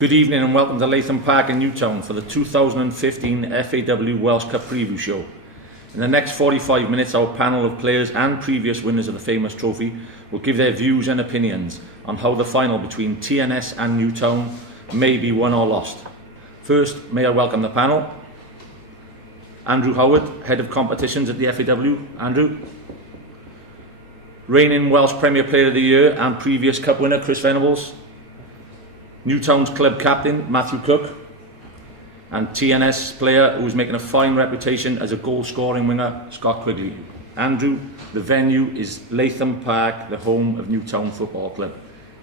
Good evening and welcome to Latham Park in Newtown for the 2015 FAW Welsh Cup preview show. In the next 45 minutes, our panel of players and previous winners of the famous trophy will give their views and opinions on how the final between TNS and Newtown may be won or lost. First, may I welcome the panel. Andrew Howard, Head of Competitions at the FAW. Andrew. Reigning Welsh Premier Player of the Year and previous Cup winner Chris Venables. Newtown's club captain Matthew Cook, and TNS player who is making a fine reputation as a goal-scoring winger Scott Quigly. Andrew, the venue is Latham Park, the home of Newtown Football Club.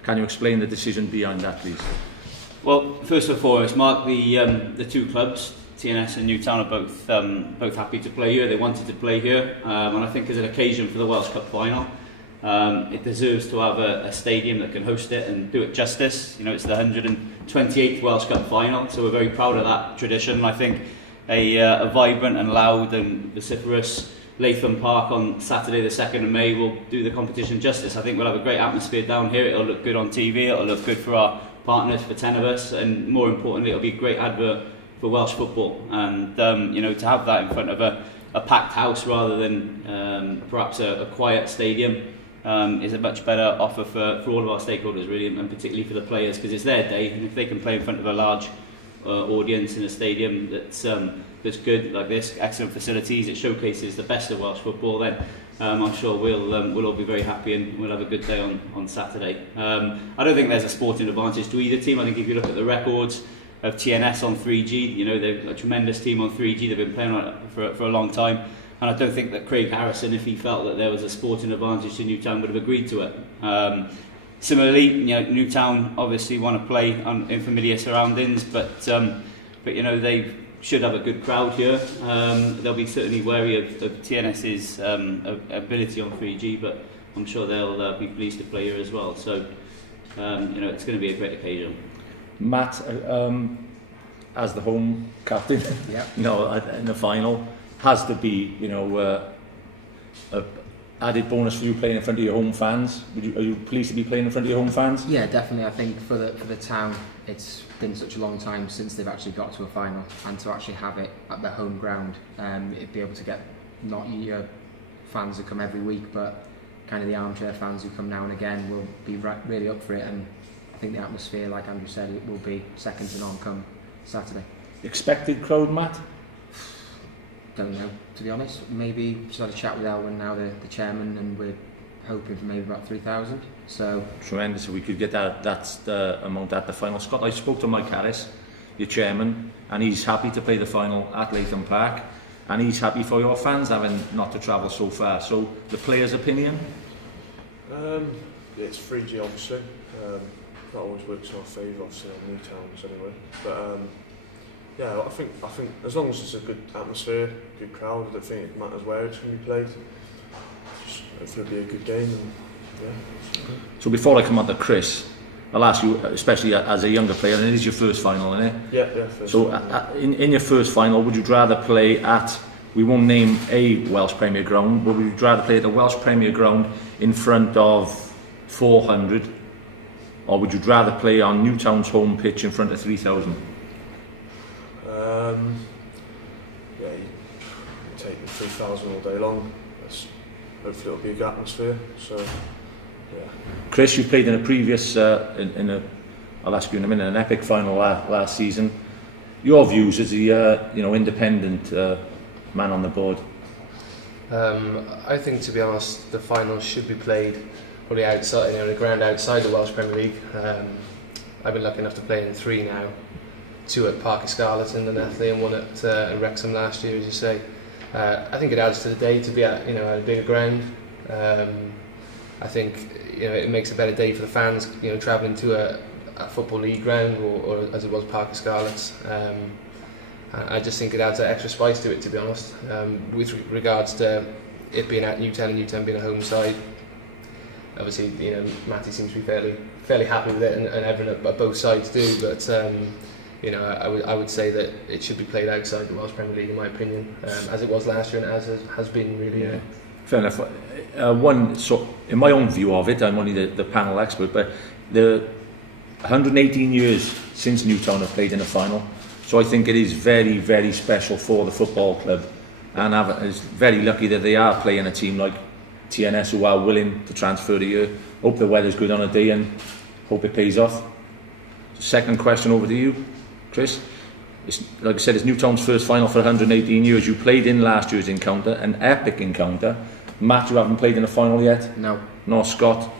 Can you explain the decision behind that, please? Well, first and foremost, Mark, the two clubs, TNS and Newtown, are both happy to play here. They wanted to play here, and I think as an occasion for the Welsh Cup final, it deserves to have a stadium that can host it and do it justice. You know, it's the 128th Welsh Cup final, so we're very proud of that tradition. I think a vibrant and loud and vociferous Latham Park on Saturday the 2nd of May will do the competition justice. I think we'll have a great atmosphere down here. It'll look good on TV, it'll look good for our partners, for 10 of us, and more importantly, it'll be a great advert for Welsh football. And you know, to have that in front of a packed house rather than perhaps a quiet stadium is a much better offer for all of our stakeholders, really, and particularly for the players, because it's their day, and if they can play in front of a large audience in a stadium that's good like this, excellent facilities, it showcases the best of Welsh football, then I'm sure we'll all be very happy and we'll have a good day on Saturday. I don't think there's a sporting advantage to either team. I think if you look at the records of TNS on 3G, you know, they're a tremendous team on 3G, they've been playing on it for a long time. And I don't think that Craig Harrison, if he felt that there was a sporting advantage to Newtown, would have agreed to it. Similarly, you know, Newtown obviously want to play in familiar surroundings, but you know, they should have a good crowd here. They'll be certainly wary of TNS's ability on 3G, but I'm sure they'll be pleased to play here as well. So you know, it's going to be a great occasion. Matt, as the home captain, yep. You know, in the final, has to be, you know, a added bonus for you playing in front of your home fans. Are you pleased to be playing in front of your home fans? Yeah, definitely. I think for the town, it's been such a long time since they've actually got to a final, and to actually have it at their home ground, it'd be able to get not your fans who come every week, but kind of the armchair fans who come now and again will be really up for it. And I think the atmosphere, like Andrew said, it will be second to none come Saturday. Expected crowd, Matt? Don't know, to be honest. Maybe just had a chat with Elwyn now, the chairman, and we're hoping for maybe about 3,000. So tremendous. If we could get that's the amount at the final. Scott, I spoke to Mike Harris, your chairman, and he's happy to play the final at Latham Park, and he's happy for your fans having not to travel so far. So the players' opinion? It's 3G obviously. That always works in our favour, obviously on Newtowns anyway. But yeah, I think as long as it's a good atmosphere, good crowd, I don't think it matters where it's going to be played. Just hopefully it'll be a good game. And, yeah. So before I come on to Chris, I'll ask you, especially as a younger player, and it is your first final, isn't it? Yeah, first. So in your first final, would you rather play at, we won't name a Welsh Premier ground, but would you rather play at the Welsh Premier ground in front of 400, or would you rather play on Newtown's home pitch in front of 3,000? Yeah, you take the 3,000 all day long. Hopefully it'll be a good atmosphere. So, yeah. Chris, you played in a previous, I'll ask you in a minute, an epic final last season. Your views as the independent man on the board? I think, to be honest, the final should be played probably outside, in a ground outside the Welsh Premier League. I've been lucky enough to play in 3 now. 2 at Parc y Scarlet in Llanelli and 1 at Wrexham last year, as you say. I think it adds to the day to be at a bigger ground. I think it makes a better day for the fans, travelling to a football league ground or as it was Parc y Scarlet. I just think it adds an extra spice to it, to be honest. With regards to it being at Newtown and Newtown being a home side, obviously Matty seems to be fairly happy with it, and everyone at both sides do. But I would say that it should be played outside the Welsh Premier League, in my opinion, as it was last year and as it has been really. Yeah. Fair enough. So in my own view of it, I'm only the panel expert, but the 118 years since Newtown have played in a final. So I think it is very, very special for the football club, and is very lucky that they are playing a team like TNS who are willing to transfer here. Hope the weather's good on a day and hope it pays off. Second question over to you, Chris. It's, like I said, it's Newtown's first final for 118 years. You played in last year's encounter, an epic encounter. Matt, you haven't played in a final yet? No. Nor Scott.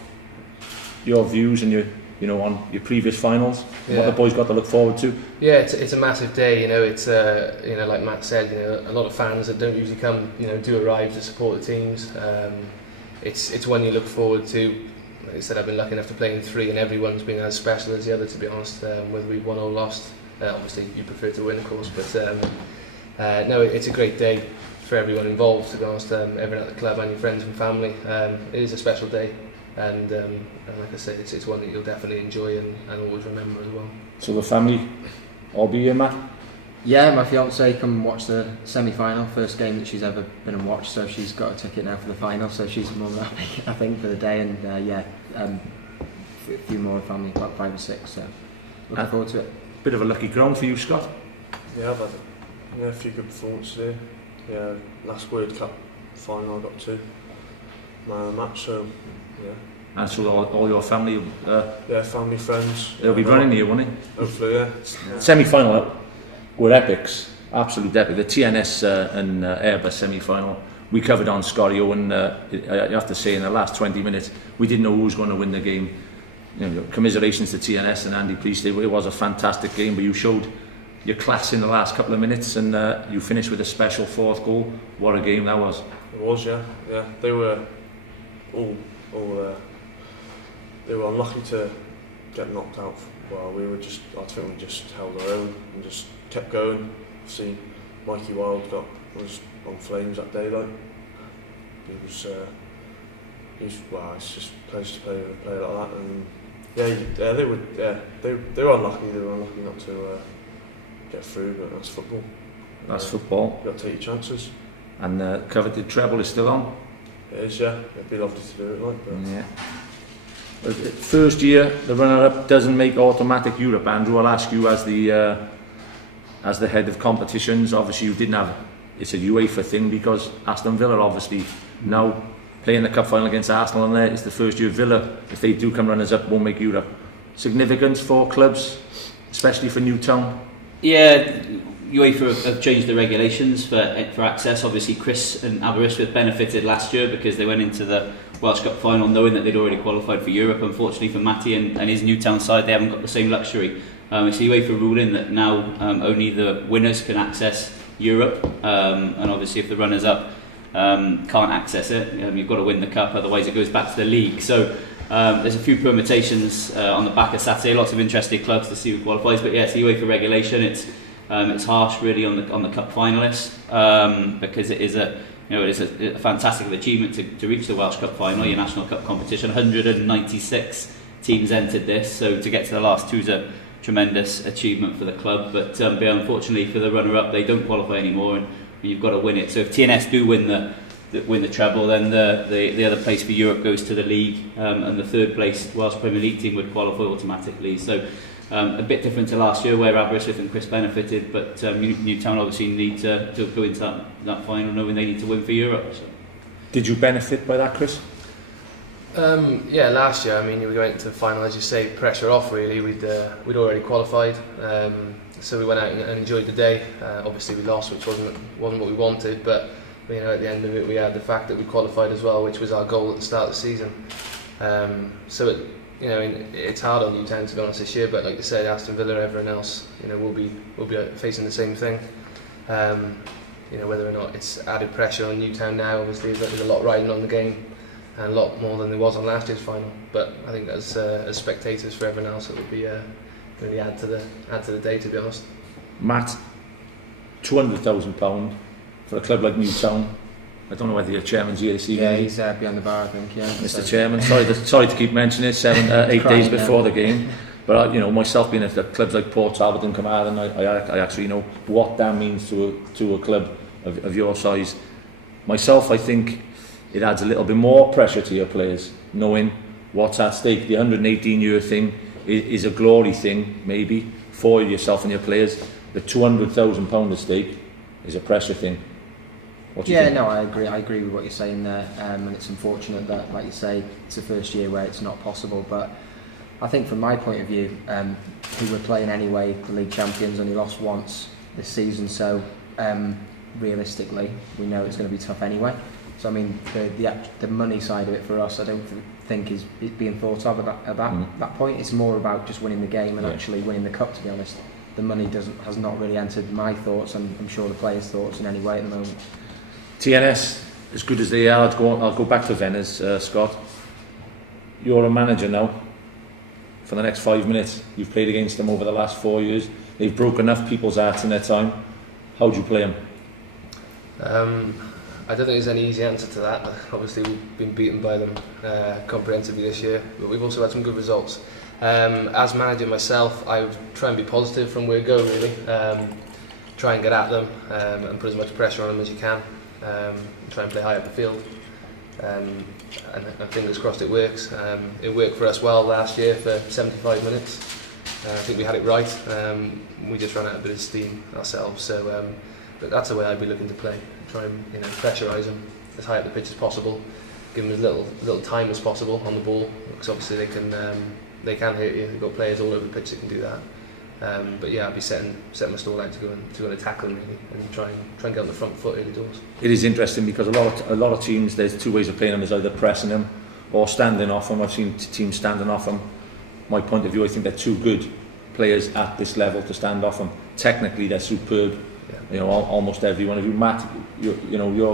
Your views and on your previous finals, what the boys got to look forward to? Yeah, it's a massive day. It's like Matt said, a lot of fans that don't usually come, do arrive to support the teams. It's one you look forward to. Like I said, I've been lucky enough to play in 3, and everyone's been as special as the other, to be honest. Whether we've won or lost, obviously you prefer to win, of course, but no, it's a great day for everyone involved, to be honest. Everyone at the club and your friends and family. It is a special day. And like I said, it's one that you'll definitely enjoy and always remember as well. So the family all be here, Matt? Yeah, my fiancée come watch the semi-final, first game that she's ever been and watched, so she's got a ticket now for the final, so she's more than happy, I think, for the day, and a few more family, about 5 or 6, so looking forward to it. Bit of a lucky ground for you, Scott. Yeah, I've had a few good performances here. Yeah, last World Cup final I got 2. Man of the match, so yeah. And so all your family? Yeah, family, friends. They'll be running here, won't they? Hopefully, yeah. Semi-final were epics, absolute epic. The TNS and Airbus semi-final, we covered on Scorio, and I have to say, in the last 20 minutes, we didn't know who was going to win the game. Commiserations to TNS and Andy Priest. It was a fantastic game, but you showed your class in the last couple of minutes, and you finished with a special 4th goal. What a game that was! It was, yeah. They were they were unlucky to get knocked out. Well, I think we just held our own and just kept going. See, Mikey Wild was on flames that day. Like it's just a pleasure to play with a player like that. And they were unlucky. They were unlucky not to get through, but that's football. That's football. You've got to take your chances. And the coveted treble is still on. It is, yeah. It'd be lovely to do it, like. But yeah. First year, the runner-up doesn't make automatic Europe. Andrew, I'll ask you as the head of competitions. Obviously, you didn't have. It's a UEFA thing because Aston Villa obviously now playing the cup final against Arsenal, and there it's the first year Villa, if they do come runners-up, won't make Europe. Significance for clubs, especially for Newtown. Yeah. UEFA have changed the regulations for access. Obviously, Chris and Aberystwyth benefited last year because they went into the Welsh Cup final knowing that they'd already qualified for Europe. Unfortunately for Matty and his Newtown side, they haven't got the same luxury. It's the UEFA ruling that now only the winners can access Europe, and obviously if the runners-up can't access it, you've got to win the cup, otherwise it goes back to the league. So there's a few permutations on the back of Saturday, lots of interested clubs to see who qualifies, but yeah, it's the UEFA regulation. It's harsh really on the cup finalists because it is a fantastic achievement to reach the Welsh Cup final, your national cup competition. 196 teams entered this, so to get to the last 2 is a tremendous achievement for the club. But unfortunately for the runner-up, they don't qualify anymore, and you've got to win it. So if TNS do win the treble, then the other place for Europe goes to the league, and the 3rd place Welsh Premier League team would qualify automatically. So. A bit different to last year where Aberystwyth and Chris benefited, but Newtown obviously need to go into that final knowing they need to win for Europe. So. Did you benefit by that, Chris? Yeah, last year, we went to the final, as you say, pressure off really. We'd already qualified, so we went out and enjoyed the day. Obviously we lost, which wasn't what we wanted, but at the end of it we had the fact that we qualified as well, which was our goal at the start of the season. It's hard on Newtown to be honest this year, but like you said, Aston Villa, everyone else, will be facing the same thing. Whether or not it's added pressure on Newtown now, obviously there's a lot riding on the game, and a lot more than there was on last year's final. But I think as spectators for everyone else, it would be really add to the day, to be honest. Matt, £200,000 for a club like Newtown. I don't know whether your chairman's here this evening. Yeah, he's behind the bar, I think. Yeah, Mr. Chairman, sorry to keep mentioning it. 8 days before the game, but myself being at the clubs like Port Talbot and Carmarthen, I actually know what that means to a club of your size. Myself, I think it adds a little bit more pressure to your players, knowing what's at stake. The 118-year thing is a glory thing, maybe, for yourself and your players. The £200,000 at stake is a pressure thing. What do you think? No, I agree with what you're saying there, and it's unfortunate that, like you say, it's the first year where it's not possible, but I think from my point of view, who we're playing anyway, the league champions, only lost once this season, so realistically we know it's going to be tough anyway. So I mean, the money side of it for us, I don't think is being thought of at that point. It's more about just winning the game and actually winning the cup, to be honest. The money has not really entered my thoughts, and I'm sure the players' thoughts in any way at the moment. TNS, as good as they are, I'll go back to Venables, Scott. You're a manager now. For the next 5 minutes, you've played against them over the last 4 years. They've broken enough people's hearts in their time. How do you play them? I don't think there's any easy answer to that. Obviously, we've been beaten by them comprehensively this year, but we've also had some good results. As manager myself, I would try and be positive from where we go, really. Try and get at them and put as much pressure on them as you can. Try and play high up the field. And fingers crossed it works. It worked for us well last year for 75 minutes. I think we had it right. We just ran out a bit of steam ourselves. So, but that's the way I'd be looking to play. Try and pressurise them as high up the pitch as possible. Give them as little time as possible on the ball, because obviously they can hurt you. They've got players all over the pitch that can do that. But yeah, I'd be setting my stall out to go and attack them, really, and try and get on the front foot early doors. It is interesting because a lot of teams, there's two ways of playing them. There's either pressing them or standing off them. I've seen teams standing off them. My point of view, I think they're too good players at this level to stand off them. Technically, they're superb. Yeah. Almost every one of you. Matt, your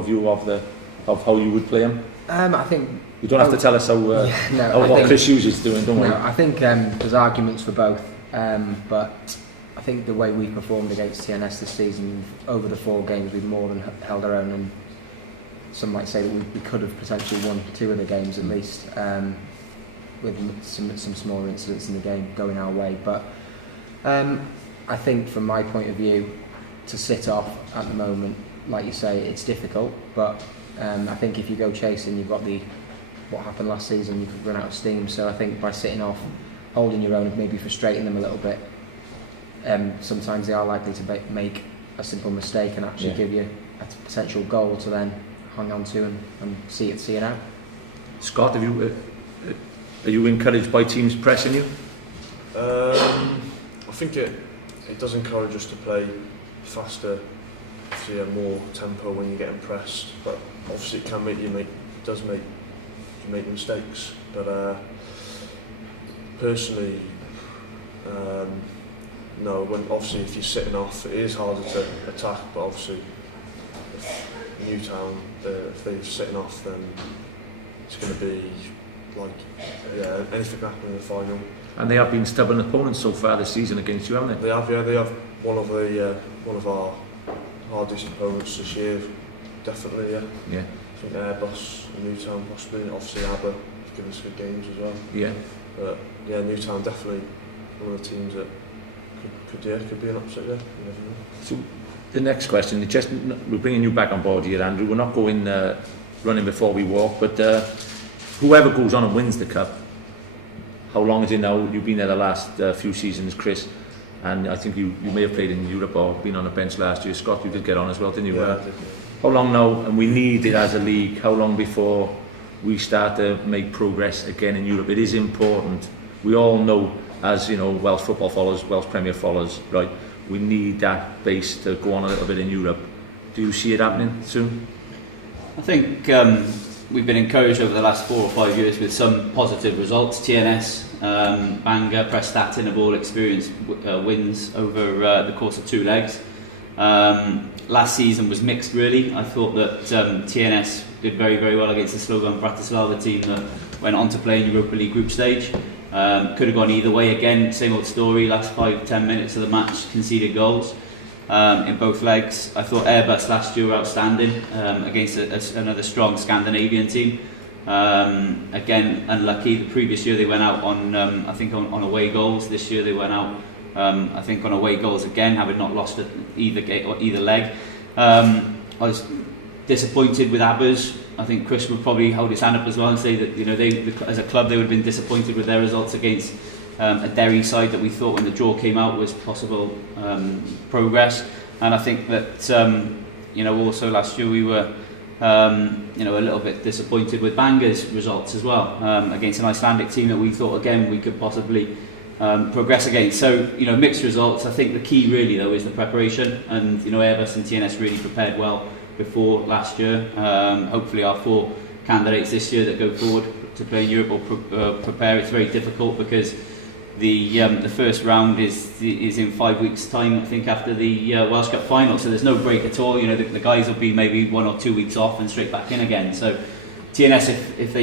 view of how you would play them. I think you don't have to tell us what Chris Hughes is doing, don't we? I think there's arguments for both. But I think the way we performed against TNS this season, over the 4 games, we've more than held our own, and some might say that we could have potentially won 2 of the games at least, with some smaller incidents in the game going our way. But I think from my point of view, to sit off at the moment, like you say, it's difficult, but I think if you go chasing, you've got what happened last season, you could run out of steam. So I think by sitting off, holding your own and maybe frustrating them a little bit, sometimes they are likely to make a simple mistake and actually give you a potential goal to then hang on to and see it out. Scott, are you encouraged by teams pressing you? I think it does encourage us to play faster, more tempo when you're getting pressed, but obviously it can make you make mistakes. But personally, no. Obviously, if you're sitting off, it is harder to attack. But obviously, if Newtown, if they're sitting off, then it's going to be anything can happen in the final. And they have been stubborn opponents so far this season against you, haven't they? They have. They have one of our hardest opponents this year, definitely. Yeah. I think Airbus, Newtown possibly, obviously ABBA have given us good games as well. Yeah. But Newtown definitely one of the teams that could be an upset there. You never know. So the next question, we're bringing you back on board here, Andrew. We're not going running before we walk, but whoever goes on and wins the cup, how long is it now? You've been there the last few seasons, Chris, and I think you may have played in Europe or been on a bench last year. Scott, you did get on as well, didn't you? Yeah, I did. How long now, and we need it as a league, how long before we start to make progress again in Europe? It is important. We all know, as Welsh football followers, Welsh Premier followers, right? We need that base to go on a little bit in Europe. Do you see it happening soon? I think we've been encouraged over the last 4 or 5 years with some positive results. TNS, Bangor, Prestat, Venables experienced wins over the course of 2 legs. Last season was mixed, really. I thought that TNS did very, very well against the Slovan Bratislava team that went on to play in Europa League group stage. Could have gone either way. Again, same old story. Last 5-10 minutes of the match, conceded goals in both legs. I thought Airbus last year were outstanding against another strong Scandinavian team. Again, unlucky. The previous year they went out on on away goals. This year they went out on away goals again, having not lost either leg. I was disappointed with Abbas. I think Chris would probably hold his hand up as well and say that they, as a club, they would have been disappointed with their results against a Derry side that we thought when the draw came out was possible progress. And I think that also last year we were a little bit disappointed with Bangor's results as well, against an Icelandic team that we thought again we could possibly progress against. So mixed results. I think the key really though is the preparation, and A.F.C and TNS really prepared well before last year. Hopefully our 4 candidates this year that go forward to play in Europe will prepare. It's very difficult because the first round is in 5 weeks' time, I think, after the Welsh Cup final. So there's no break at all. The guys will be maybe 1 or 2 weeks off and straight back in again. So TNS, if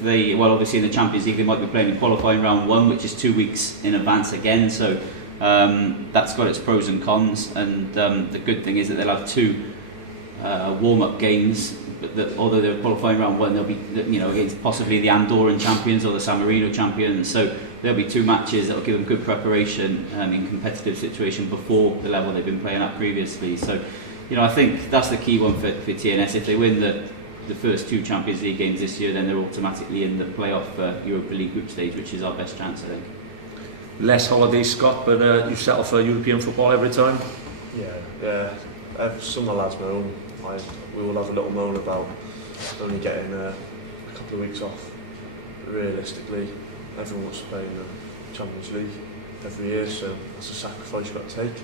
they obviously in the Champions League they might be playing in qualifying round 1, which is 2 weeks in advance again. So that's got its pros and cons. And the good thing is that they'll have 2 warm-up games. But although they're qualifying round 1, they'll be against possibly the Andorran champions or the San Marino champions. So there'll be 2 matches that will give them good preparation in competitive situation before the level they've been playing at previously. So I think that's the key one for TNS. If they win the first 2 Champions League games this year, then they're automatically in the playoff Europa League group stage, which is our best chance, I think. Less holidays, Scott, but you settle for European football every time? Yeah. Some of the lads moan. We all have a little moan about only getting a couple of weeks off. Realistically, everyone wants to play in the Champions League every year, so that's a sacrifice you've got to take.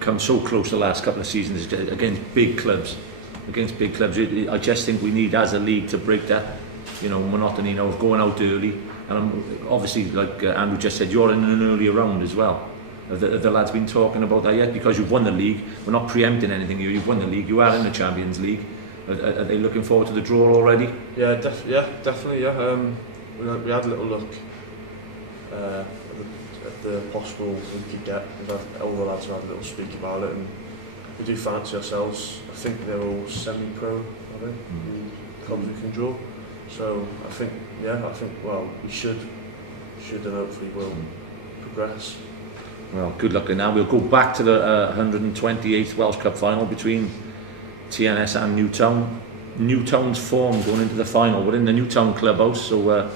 Come so close the last couple of seasons against big clubs. I just think we need, as a league, to break that monotony of going out early. And obviously, like Andrew just said, you're in an earlier round as well. Have the lads been talking about that yet? Because you've won the league. We're not preempting anything here. You've won the league. You are in the Champions League. Are they looking forward to the draw already? Yeah, definitely. Yeah. We had a little look at the possible we could get. All the lads have had a little speak about it, and we do fancy ourselves. I think they're all semi-pro, I think, clubs we can draw. So I think we should and hopefully will progress. Well, good luck now. We'll go back to the 128th Welsh Cup final between TNS and Newtown. Newtown's form going into the final. We're in the Newtown clubhouse, so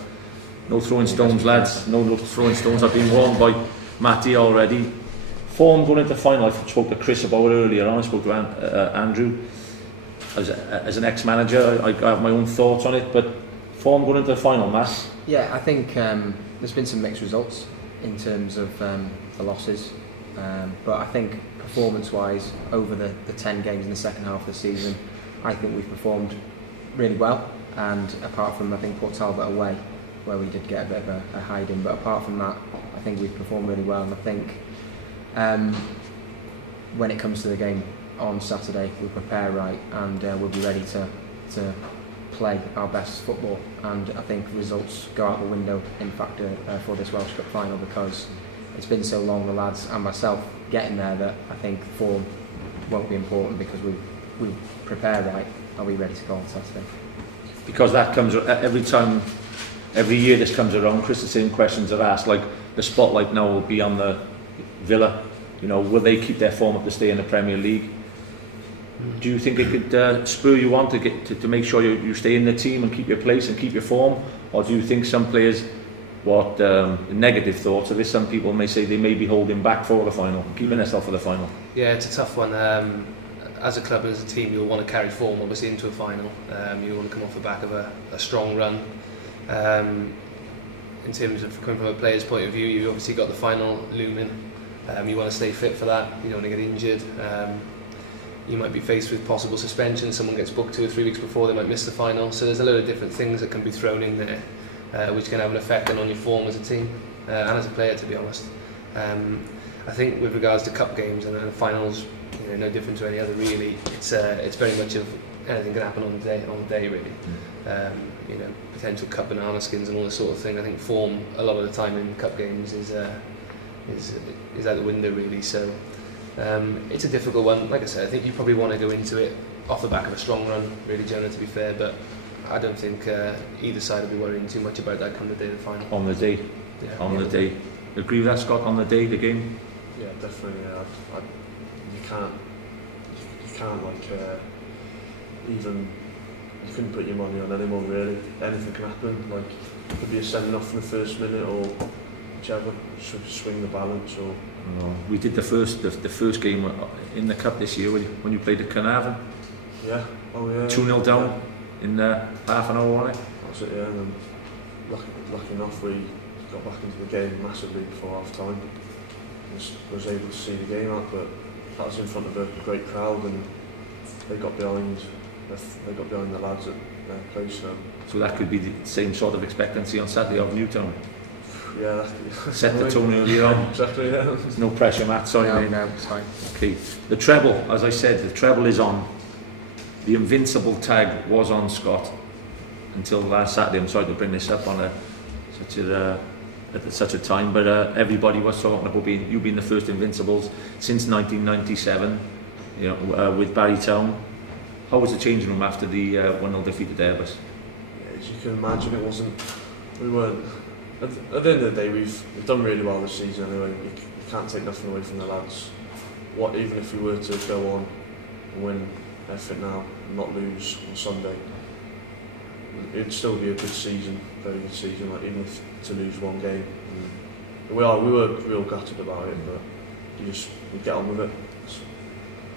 no throwing stones, lads. No throwing stones. I've been warned by Matty already. Form going into the final. I spoke to Chris about it earlier on. I spoke to Andrew. As an ex-manager, I have my own thoughts on it, but form going into the final, Matt? Yeah, I think there's been some mixed results in terms of the losses, but I think performance-wise, over the 10 games in the second half of the season, I think we've performed really well. And apart from, I think, Port Talbot away, where we did get a bit of a hiding, but apart from that, I think we've performed really well. And I think when it comes to the game on Saturday, we'll prepare right, and we'll be ready to play our best football. And I think results go out the window in factor for this Welsh Cup final, because it's been so long, the lads and myself getting there, that I think form won't be important, because we prepare right. Are we ready to go on Saturday? Because that comes every year this comes around, Chris, the same questions are asked. Like, the spotlight now will be on the Villa. Will they keep their form up to stay in the Premier League? Do you think it could spur you on to make sure you stay in the team and keep your place and keep your form? Or do you think some players, negative thoughts of this, some people may say they may be holding back for the final, keeping themselves for the final? Yeah, it's a tough one. As a club and as a team, you'll want to carry form obviously into a final. You want to come off the back of a strong run. In terms of coming from a player's point of view, you've obviously got the final looming. You want to stay fit for that. You don't want to get injured. You might be faced with possible suspension. Someone gets booked 2 or 3 weeks before, they might miss the final. So there's a lot of different things that can be thrown in there, which can have an effect on your form as a team and as a player, to be honest. I think with regards to cup games and the finals, no different to any other really. It's very much of anything can happen on the day really. Potential cup banana skins and all this sort of thing. I think form a lot of the time in cup games is out the window really. So it's a difficult one. Like I said, I think you probably want to go into it off the back of a strong run, really, Jonah, to be fair. But I don't think either side will be worrying too much about that come the day of the final. On the day. Yeah, on the day. Agree with that, Scott? On the day, the game. Yeah, definitely. You can't even. You couldn't put your money on anyone really. Anything can happen. Like, it could be a sending off in the first minute, or whichever, swing the balance or. We did the first game in the cup this year when you played at Carnarvon. Yeah. Oh yeah. 2-0 down in half an hour, wasn't it? That's it. Yeah. And then lucky enough we got back into the game massively before half time. Was able to see the game out, but that was in front of a great crowd, and they got behind the lads at their place. So that could be the same sort of expectancy on Saturday of Newtown. Yeah. Set the tone earlier on. Exactly. Yeah. There's no pressure, Matt. Sorry, mate. No, it's fine. Okay. The treble, as I said, the treble is on. The invincible tag was on Scott until last Saturday. I'm sorry to bring this up on such a time, but everybody was talking about you being the first Invincibles since 1997. You know, with Barrytown. How was the changing room after the 1-0 defeat at Airbus? Yeah, as you can imagine, it wasn't. We weren't. At the end of the day, we've done really well this season anyway. You can't take nothing away from the lads. Even if we were to go on and win everything now and not lose on Sunday, it'd still be a good season, very good season. Like even if to lose one game, we were real gutted about it, but we get on with it. So.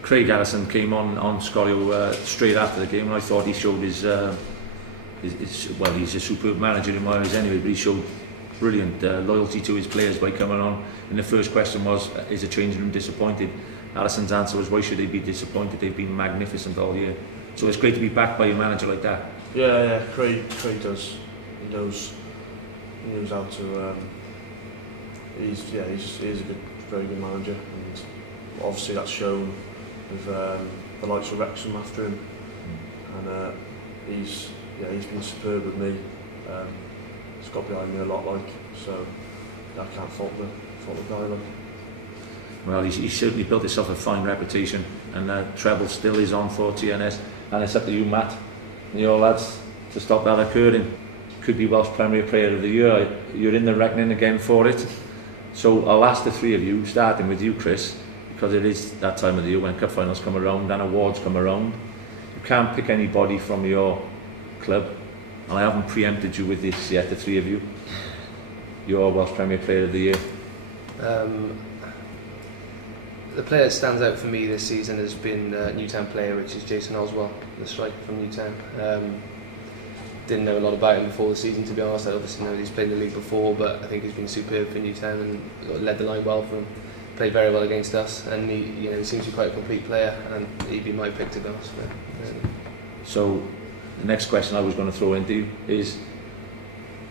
Craig Allison came on Scorio straight after the game, and I thought he showed his he's a superb manager in my eyes anyway, but he showed brilliant loyalty to his players by coming on. And the first question was, is the changing room disappointed? Allison's answer was, why should they be disappointed? They've been magnificent all year. So it's great to be backed by a manager like that. Yeah, Craig does. He knows how to. He is a very good manager, and obviously that's shown with the likes of Wrexham after him, and he's been superb with me. He's got behind me a lot, so I can't fault the guy. Well, he's certainly built himself a fine reputation, and Treble still is on for TNS, and it's up to you, Matt, and your lads to stop that occurring. Could be Welsh Premier Player of the Year. You're in the reckoning again for it. So I'll ask the three of you, starting with you, Chris, because it is that time of the year when cup finals come around and awards come around. You can't pick anybody from your club, and I haven't preempted you with this yet, the three of you. Your Welsh Premier Player of the Year. The player that stands out for me this season has been Newtown player, which is Jason Oswell, the striker from Newtown. Didn't know a lot about him before the season, to be honest. I obviously know that he's played in the league before, but I think he's been superb for Newtown and led the line well for him. Played very well against us, and he seems to be quite a complete player, and he'd be my pick, to be honest. So the next question I was going to throw into you is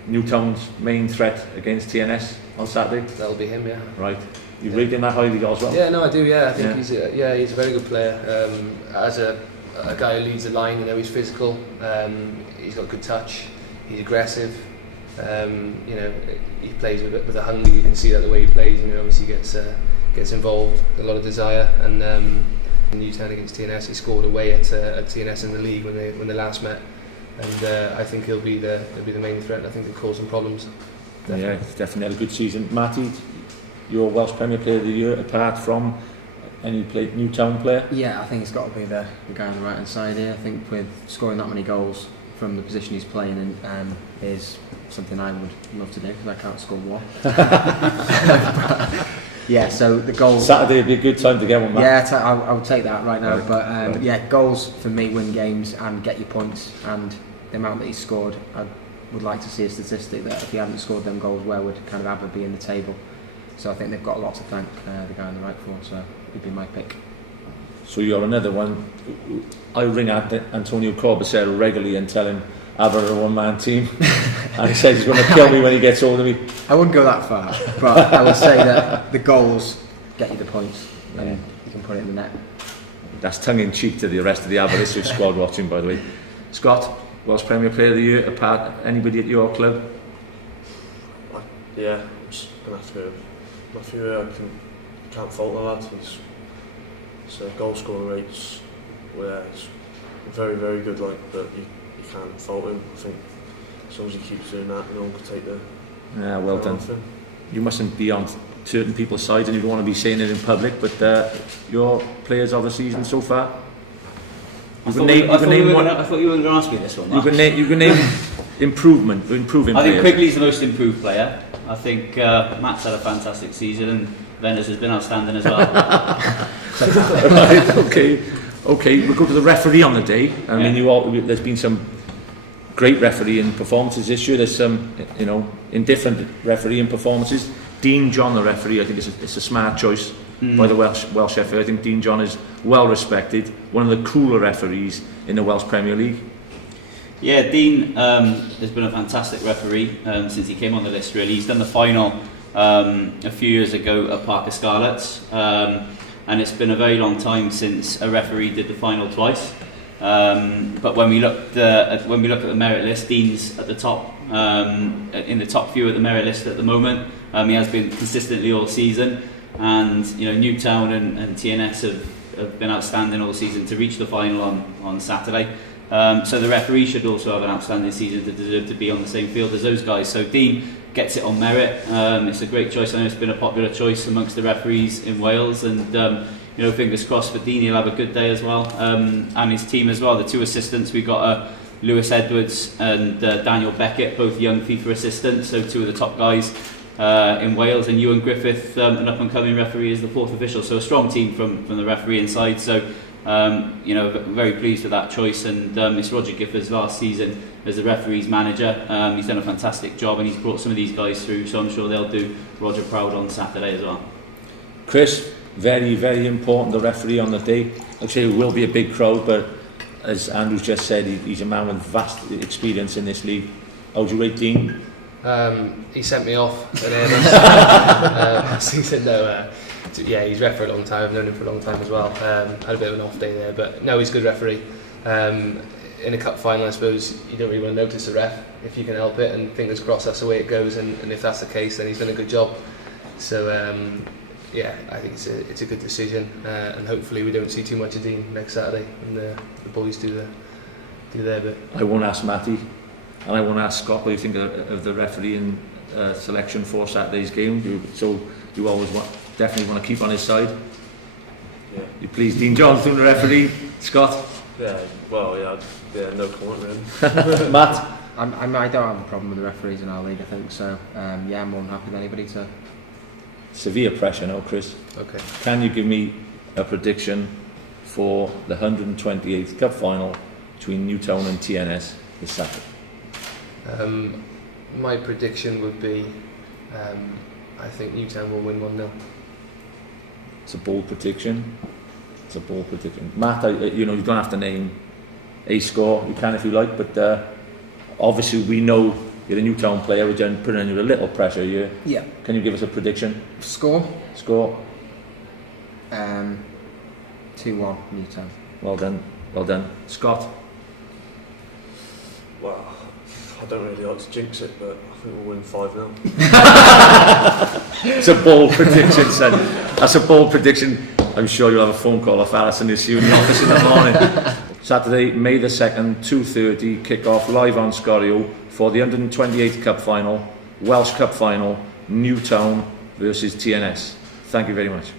Newtown's main threat against TNS on Saturday? That'll be him, yeah. Right. You rate him that highly as well? Yeah, no, I do. Yeah, I think he's a very good player. As a guy who leads the line, he's physical. He's got good touch. He's aggressive. He plays with a hunger. You can see that the way he plays. Obviously gets involved. A lot of desire. And in Newtown against TNS, he scored away at TNS in the league when they last met. And I think he'll be the main threat. I think he'll cause some problems. Definitely. Yeah, he's definitely had a good season. Matty, your Welsh Premier Player of the Year, apart from any Newtown player? Yeah, I think it's got to be the guy on the right hand side here. I think with scoring that many goals from the position he's playing in is something I would love to do, because I can't score one. Yeah, so the goals. Saturday would be a good time to get one, Matt. Yeah, I would take that right now. Right. But yeah, goals for me win games and get your points, and the amount that he scored, I would like to see a statistic that if he hadn't scored them goals, where would kind of Abba be in the table? So I think they've got a lot to thank the guy on the right for, so he'd be my pick. So you're another one. I ring Antonio Corbicero regularly and tell him Abba are a one-man team, and he says he's going to kill me when he gets hold of me. I wouldn't go that far, but I would say that the goals get you the points, and you can put it in the net. That's tongue-in-cheek to the rest of the Aberystwyth squad watching, by the way. Scott, Welsh Premier Player of the Year, apart anybody at your club? Yeah, I'm just going to have to go. Matthew, I can't fault the lad. His goal scoring rates, it's very, very good. But you can't fault him. I think as long as he keeps doing that, no one can take the. Yeah, well done. You mustn't be on certain people's sides, and you don't want to be saying it in public. But your players of the season so far. I thought you were going to ask me this one. You can name improving I think players. Quigly's the most improved player. I think Matt's had a fantastic season, and Venables has been outstanding as well. Right, okay. We'll go to the referee on the day. I mean, there's been some great refereeing performances this year. There's some, indifferent refereeing performances. Dean John, the referee, I think it's a smart choice by the Welsh FA. I think Dean John is well respected, one of the cooler referees in the Welsh Premier League. Yeah, Dean has been a fantastic referee since he came on the list, really. He's done the final a few years ago at Parker Scarlets, and it's been a very long time since a referee did the final twice. But when we look at the merit list, Dean's at the top, in the top few at the merit list at the moment. He has been consistently all season, and Newtown and TNS have been outstanding all season to reach the final on Saturday. So the referee should also have an outstanding season to deserve to be on the same field as those guys. So Dean gets it on merit. It's a great choice. I know it's been a popular choice amongst the referees in Wales, and fingers crossed for Dean. He'll have a good day as well, and his team as well. The two assistants, we've got Lewis Edwards and Daniel Beckett, both young FIFA assistants, so two of the top guys in Wales, and Ewan Griffith, an up-and-coming referee, is the fourth official. So a strong team from the refereeing side. So very pleased with that choice, and it's Roger Gifford's last season as the referees manager. He's done a fantastic job, and he's brought some of these guys through, so I'm sure they'll do Roger proud on Saturday as well. Chris, very, very important, the referee on the day. Actually, it will be a big crowd, but as Andrew's just said, he's a man with vast experience in this league. How would you rate Dean? He sent me off at A.F.C. He said no. He's ref for a long time. I've known him for a long time as well. Had a bit of an off day there, but no, he's a good referee. In a cup final, I suppose you don't really want to notice the ref if you can help it, and fingers crossed that's the way it goes. And if that's the case, then he's done a good job. So I think it's a good decision, and hopefully we don't see too much of Dean next Saturday, and the boys do their bit. I won't ask Matty, and I won't ask Scott what you think of the refereeing selection for Saturday's game. You always definitely want to keep on his side. Yeah. You please, Dean Johnson, the referee. Scott? Yeah, no comment really. Matt? I don't have a problem with the referees in our league, I think, so I'm more than happy with anybody to... Severe pressure now, Chris. Okay. Can you give me a prediction for the 128th Cup final between Newtown and TNS this Saturday? My prediction would be, I think Newtown will win 1-0. It's a bold prediction. Matt, you don't have to name a score. You can if you like, but obviously we know you're a Newtown player. We're putting on you a little pressure here. Yeah. Can you give us a prediction? Score? 2-1 Newtown. Well done. Scott? Well, I don't really like to jinx it, but I think we'll win 5-0. It's a bold prediction, son. That's a bold prediction. I'm sure you'll have a phone call off Alison and see you in the office in the morning. Saturday, May the 2nd, 2:30, kick-off live on Scorio for the 128th Cup Final, Welsh Cup Final, Newtown versus TNS. Thank you very much.